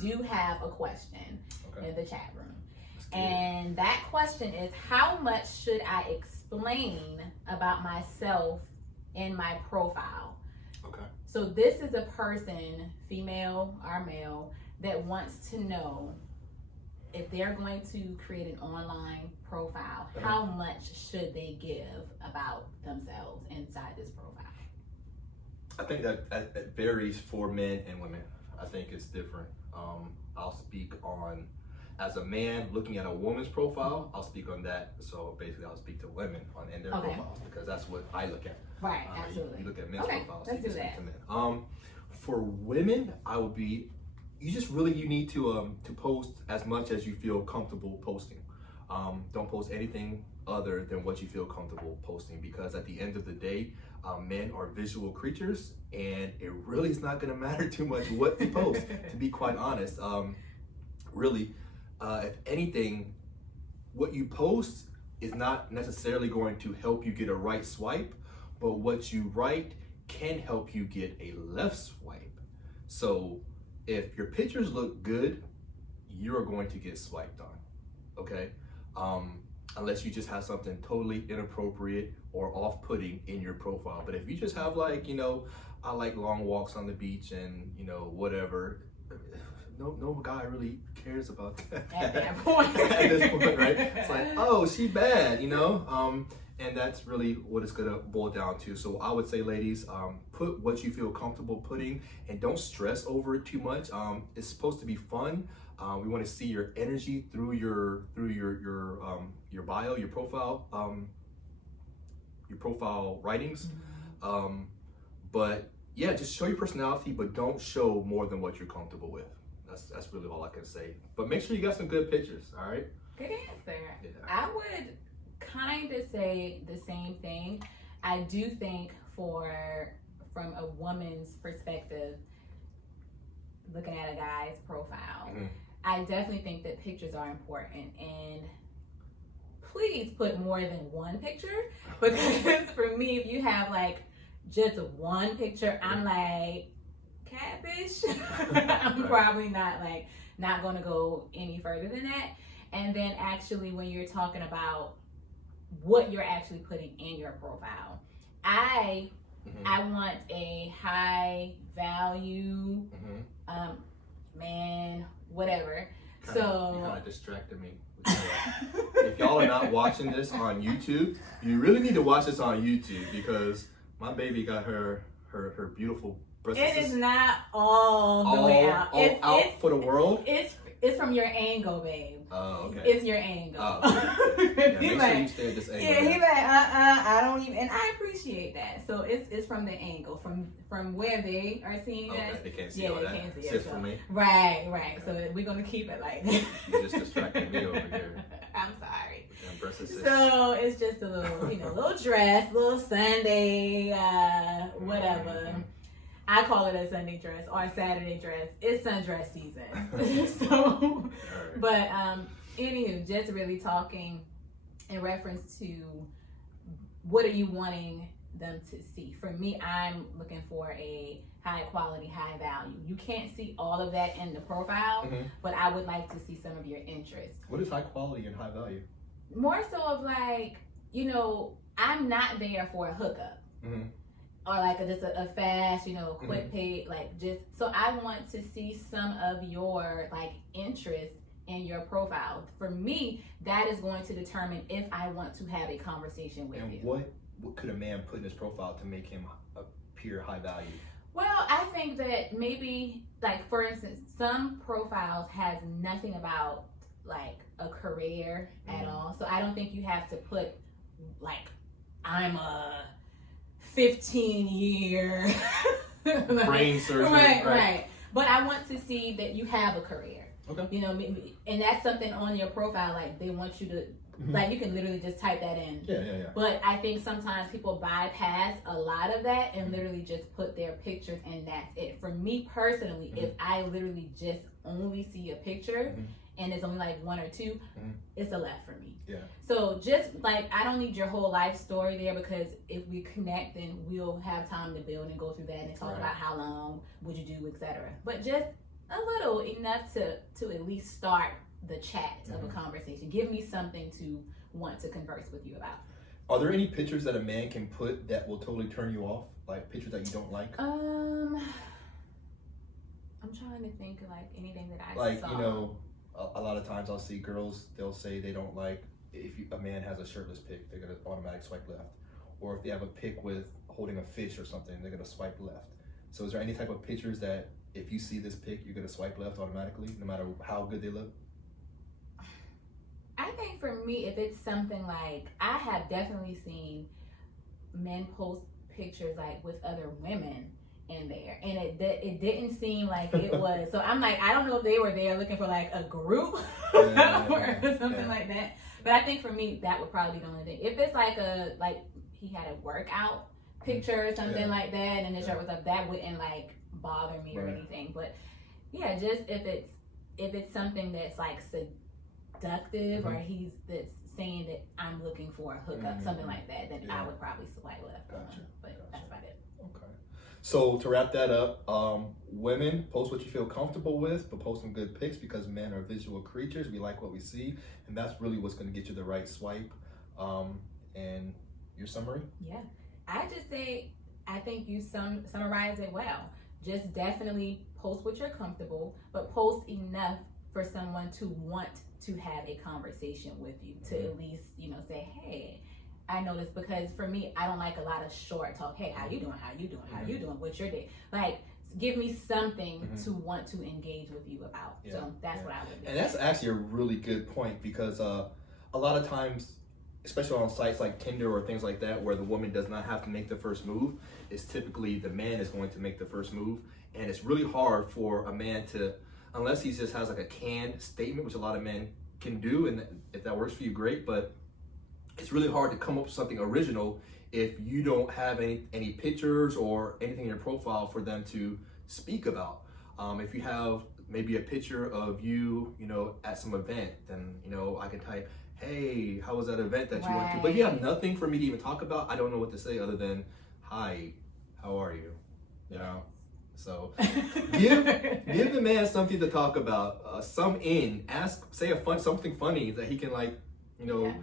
do have a question in the chat room. And that question is, how much should I explain about myself in my profile? Okay. So this is a person, female or male, that wants to know if they're going to create an online profile, how much should they give about themselves inside this profile? I think that varies for men and women. I think it's different. I'll speak on, as a man looking at a woman's profile, I'll speak on that. So basically I'll speak to women in their profiles, because that's what I look at. Right, absolutely. You look at men's profiles. Let's do that. To men. For women, you need to post as much as you feel comfortable posting. Don't post anything other than what you feel comfortable posting, because at the end of the day, men are visual creatures, and it really is not going to matter too much what you post, to be quite honest. If anything, what you post is not necessarily going to help you get a right swipe, but what you write can help you get a left swipe. So if your pictures look good, you're going to get swiped on, okay? Unless you just have something totally inappropriate or off-putting in your profile. But if you just have, like, I like long walks on the beach and, whatever, no guy really cares about that. At that point. At this point, right? It's like, oh, she bad, and that's really what it's gonna boil down to. So I would say, ladies, put what you feel comfortable putting, and don't stress over it too much. It's supposed to be fun. We want to see your energy through your bio, your profile writings. But yeah, just show your personality, but don't show more than what you're comfortable with. That's really all I can say. But make sure you got some good pictures, all right? Good answer. Yeah. I would kind of say the same thing. I do think from a woman's perspective, looking at a guy's profile, I definitely think that pictures are important, and please put more than one picture, because for me, if you have like just one picture, I'm like, catfish. I'm probably not going to go any further than that. And then actually, when you're talking about what you're actually putting in your profile, I want a high value man, whatever. You kind of distracted me. If y'all are not watching this on YouTube, you really need to watch this on YouTube, because my baby got her beautiful breast. It is not all the way out. It's out for the world. It's from your angle, babe. Oh, okay. It's your angle. Oh, okay. Yeah, make sure you stay at this angle. Yeah, he's like, I don't even, and I appreciate that. So it's from the angle, from where they are seeing us. They can't see all that. Can't see it. For me. Right. Okay. So we're gonna keep it like that. You just distracted me over here. I'm sorry. So it's just a little, little dress, little Sunday, whatever. I call it a Sunday dress or a Saturday dress. It's sundress season. So, but anywho, just really talking in reference to what are you wanting them to see. For me, I'm looking for a high quality, high value. You can't see all of that in the profile, but I would like to see some of your interests. What is high quality and high value? More so of like, I'm not there for a hookup. Or like just a fast, quick pay, just, so I want to see some of your interest in your profile. For me, that is going to determine if I want to have a conversation with you. And what could a man put in his profile to make him appear high value? Well, I think that maybe, for instance, some profiles has nothing about a career at all. So I don't think you have to put I'm a 15-year brain surgery. Right. But I want to see that you have a career. Okay. And that's something on your profile. They want you to, you can literally just type that in. Yeah. But I think sometimes people bypass a lot of that and literally just put their pictures, and that's it. For me personally, if I literally just only see a picture and it's only one or two, it's a left for me. Yeah. So just I don't need your whole life story there, because if we connect, then we'll have time to build and go through that and talk about how long would you do, etc. But just a little, enough to at least start the chat of a conversation. Give me something to want to converse with you about. Are there any pictures that a man can put that will totally turn you off? Like pictures that you don't like? I'm trying to think of like anything that I like, saw. you know, a lot of times I'll see girls, they'll say they don't like if a man has a shirtless pic, they're gonna automatic swipe left. Or if they have a pic with holding a fish or something, they're gonna swipe left. So is there any type of pictures that if you see this pic, you're gonna swipe left automatically, no matter how good they look? I think for me, if it's something like, I have definitely seen men post pictures like with other women in there, and it didn't seem like it was. So I'm like, I don't know if they were there looking for like a group or something like that. But I think for me, that would probably be the only thing. If it's like he had a workout picture or something like that, and his shirt was up, that wouldn't like bother me or anything. But yeah, just if it's something that's like seductive or he's that's saying that I'm looking for a hookup, something like that, then I would probably swipe left. Gotcha. But that's about it. Okay. So to wrap that up, women, post what you feel comfortable with, but post some good pics because men are visual creatures. We like what we see, and that's really what's going to get you the right swipe. And your summary? Yeah, I just say I think you summarize it well. Just definitely post what you're comfortable, but post enough for someone to want to have a conversation with you, to at least, you know, say, hey, I know this, because for me, I don't like a lot of short talk. Hey, how you doing? How you doing? How you doing? What's your day? Like, give me something to want to engage with you about. So that's what I would do. And that's actually a really good point, because a lot of times, especially on sites like Tinder or things like that, where the woman does not have to make the first move, it's typically the man is going to make the first move. And it's really hard for a man to, unless he just has like a canned statement, which a lot of men can do, and if that works for you, great, but it's really hard to come up with something original if you don't have any pictures or anything in your profile for them to speak about. If you have maybe a picture of you, you know, at some event, then, you know, I can type, hey, how was that event that you went to? But you have nothing for me to even talk about. I don't know what to say other than, hi, how are you? You know? So give the man something to talk about. Say something funny that he can, like, you know,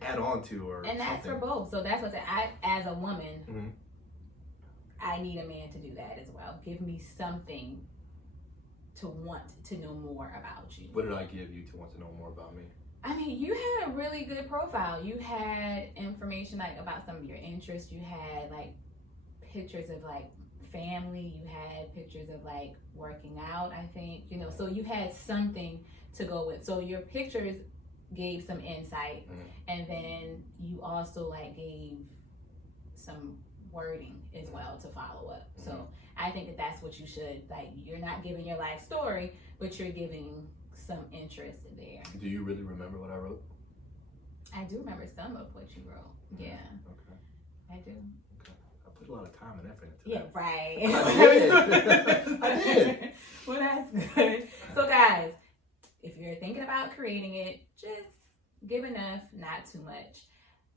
add on to, or and that's something. for both. So that's what I, as a woman, I need a man to do that as well. Give me something to want to know more about you. What did I give you to want to know more about me? I mean, you had a really good profile. You had information like about some of your interests. You had like pictures of like family. You had pictures of like working out, I think, you know, so you had something to go with. So your pictures gave some insight, and then you also like gave some wording as well to follow up. So I think that that's what you should, like, you're not giving your life story, but you're giving some interest there. Do you really remember what I wrote? I do remember some of what you wrote. Yeah. Okay. I do. Okay. I put a lot of time and effort into that. Yeah, right. I did. Well, that's good. So guys, if you're thinking about creating it, just give enough, not too much.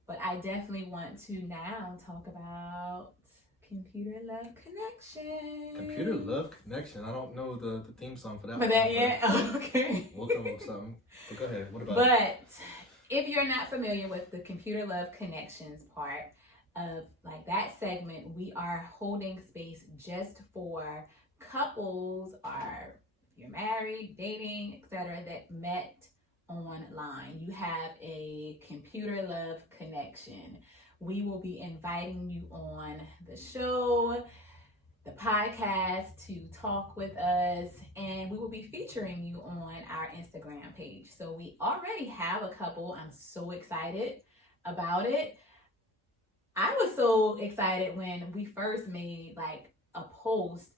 But I definitely want to now talk about Computer Love Connection. Computer Love Connection. I don't know the theme song for that. For that yet? Okay. We'll come up with something. But go ahead. What about it? But if you're not familiar with the Computer Love Connections part of like that segment, we are holding space just for couples, or you're married, dating, etc., that met online. You have a computer love connection. We will be inviting you on the show, the podcast, to talk with us, and we will be featuring you on our Instagram page. So we already have a couple. I'm so excited about it. I was so excited when we first made like a post.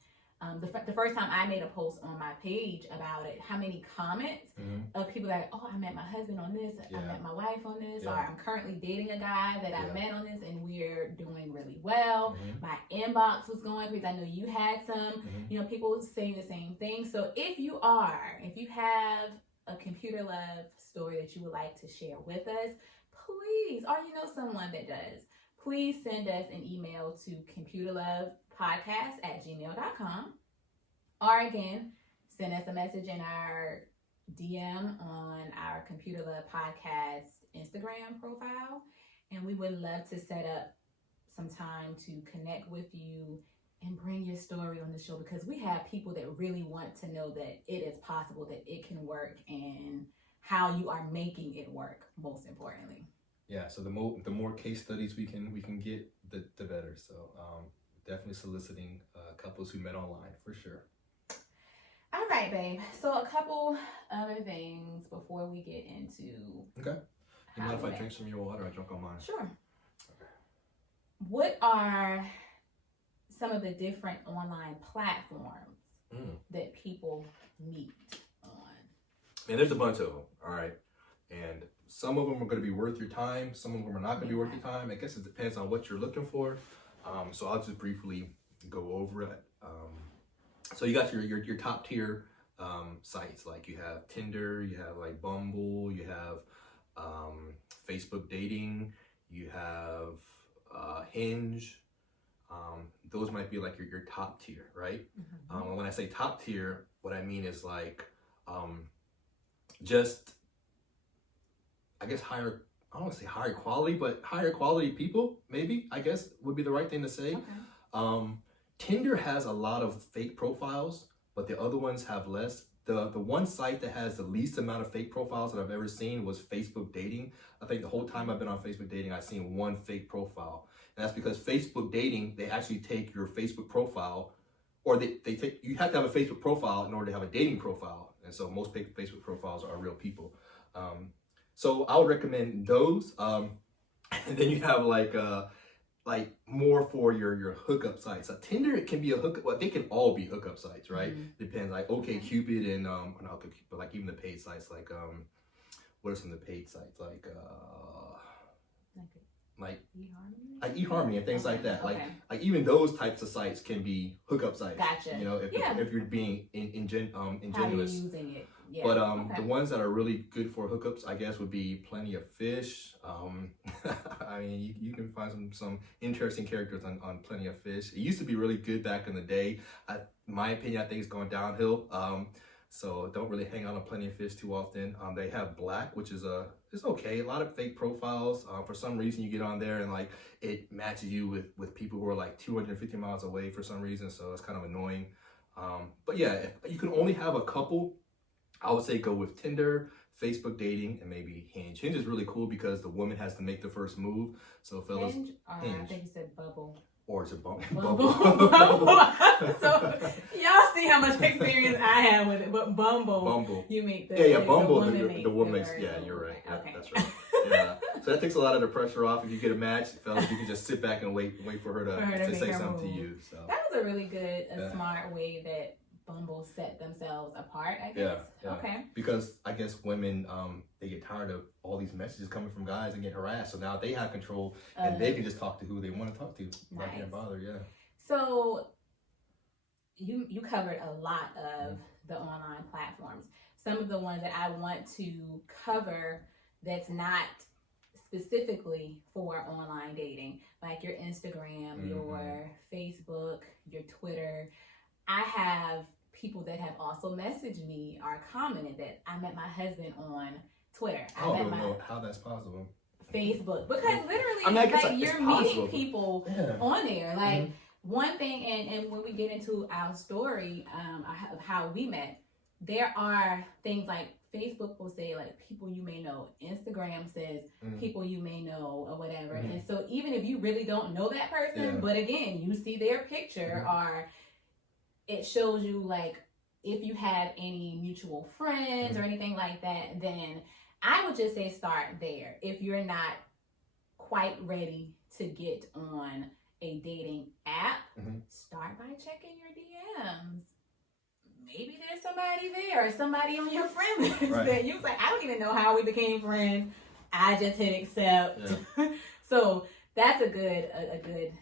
The first time I made a post on my page about it, how many comments of people that, oh, I met my husband on this, I met my wife on this, or I'm currently dating a guy that I met on this, and we're doing really well. My inbox was going, because I know you had some, you know, people saying the same thing. So if you have a computer love story that you would like to share with us, please, or you know someone that does, please send us an email to computerlovepodcast@gmail.com. Or again, send us a message in our DM on our Computer Love Podcast Instagram profile, and we would love to set up some time to connect with you and bring your story on the show, because we have people that really want to know that it is possible, that it can work, and how you are making it work, most importantly. Yeah, so the more case studies we can get, the better. So definitely soliciting couples who met online for sure. All right, babe. So a couple other things before we get into. Okay. You mind if I drink some of your water? I drunk on mine. Sure. Okay. What are some of the different online platforms that people meet on? And there's a bunch of them. All right. And some of them are going to be worth your time. Some of them are not going to be worth your time. I guess it depends on what you're looking for. So I'll just briefly go over it. So you got your top tier sites, like you have Tinder, you have like Bumble, you have Facebook dating, you have Hinge. Those might be like your top tier, right? Mm-hmm. When I say top tier, what I mean is like just, I guess, I don't want to say higher quality, but higher quality people, maybe, I guess would be the right thing to say. Okay. Tinder has a lot of fake profiles, but the other ones have less. The one site that has the least amount of fake profiles that I've ever seen was Facebook dating. I think the whole time I've been on Facebook dating, I've seen one fake profile. And that's because Facebook dating, they actually take your Facebook profile, or they take, you have to have a Facebook profile in order to have a dating profile. And so most Facebook profiles are real people. So I would recommend those. And then you have like more for your hookup sites. Tinder, it can be a hookup. Well, they can all be hookup sites, right? Mm-hmm. Depends. Like OkCupid and not OkCupid, but like even the paid sites. Like what are some of the paid sites? Like eHarmony and things like that. Like even those types of sites can be hookup sites. Gotcha. You know, if you're being ingenuous. How you're using it. Yeah. But the ones that are really good for hookups, I guess, would be Plenty of Fish. I mean, you can find some interesting characters on Plenty of Fish. It used to be really good back in the day. In my opinion, I think it's going downhill. So don't really hang out on Plenty of Fish too often. They have Black, which is it's okay. A lot of fake profiles. For some reason, you get on there and like it matches you with people who are like 250 miles away for some reason. So it's kind of annoying. But yeah, if you can only have a couple, I would say go with Tinder, Facebook dating, and maybe Hinge. Hinge is really cool because the woman has to make the first move. So fellas, Hinge. I think you said Bubble. Or is it Bumble? So y'all see how much experience I have with it, but Bumble. You make the Bumble. The woman makes. Yeah, you're right. Yeah, okay. That's right. Yeah. So that takes a lot of the pressure off. If you get a match, fellas, you can just sit back and wait for her to say something to you. So that was a really good, smart way that Bumble set themselves apart, I guess. Yeah. Okay. Because I guess women, they get tired of all these messages coming from guys and get harassed. So now they have control and they can just talk to who they want to talk to. Not getting bothered, yeah. So you covered a lot of the online platforms. Some of the ones that I want to cover that's not specifically for online dating, like your Instagram, your Facebook, your Twitter. I have people that have also messaged me or commented that I met my husband on Twitter. I don't know how that's possible. Facebook, because literally, you're meeting people on there. Like one thing, and when we get into our story of how we met, there are things like Facebook will say like people you may know. Instagram says people you may know or whatever. And so even if you really don't know that person, but again, you see their picture or it shows you like if you have any mutual friends or anything like that, then I would just say start there. If you're not quite ready to get on a dating app, start by checking your DMs. Maybe there's somebody there or somebody on your friend list that you was like, I don't even know how we became friends. I just hit accept. Yeah. So that's a good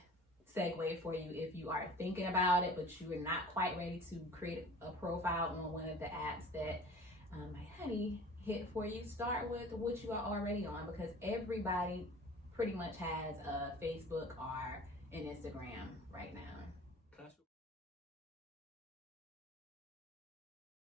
segue for you if you are thinking about it, but you are not quite ready to create a profile on one of the apps that my honey hit for you. Start with what you are already on, because everybody pretty much has a Facebook or an Instagram right now.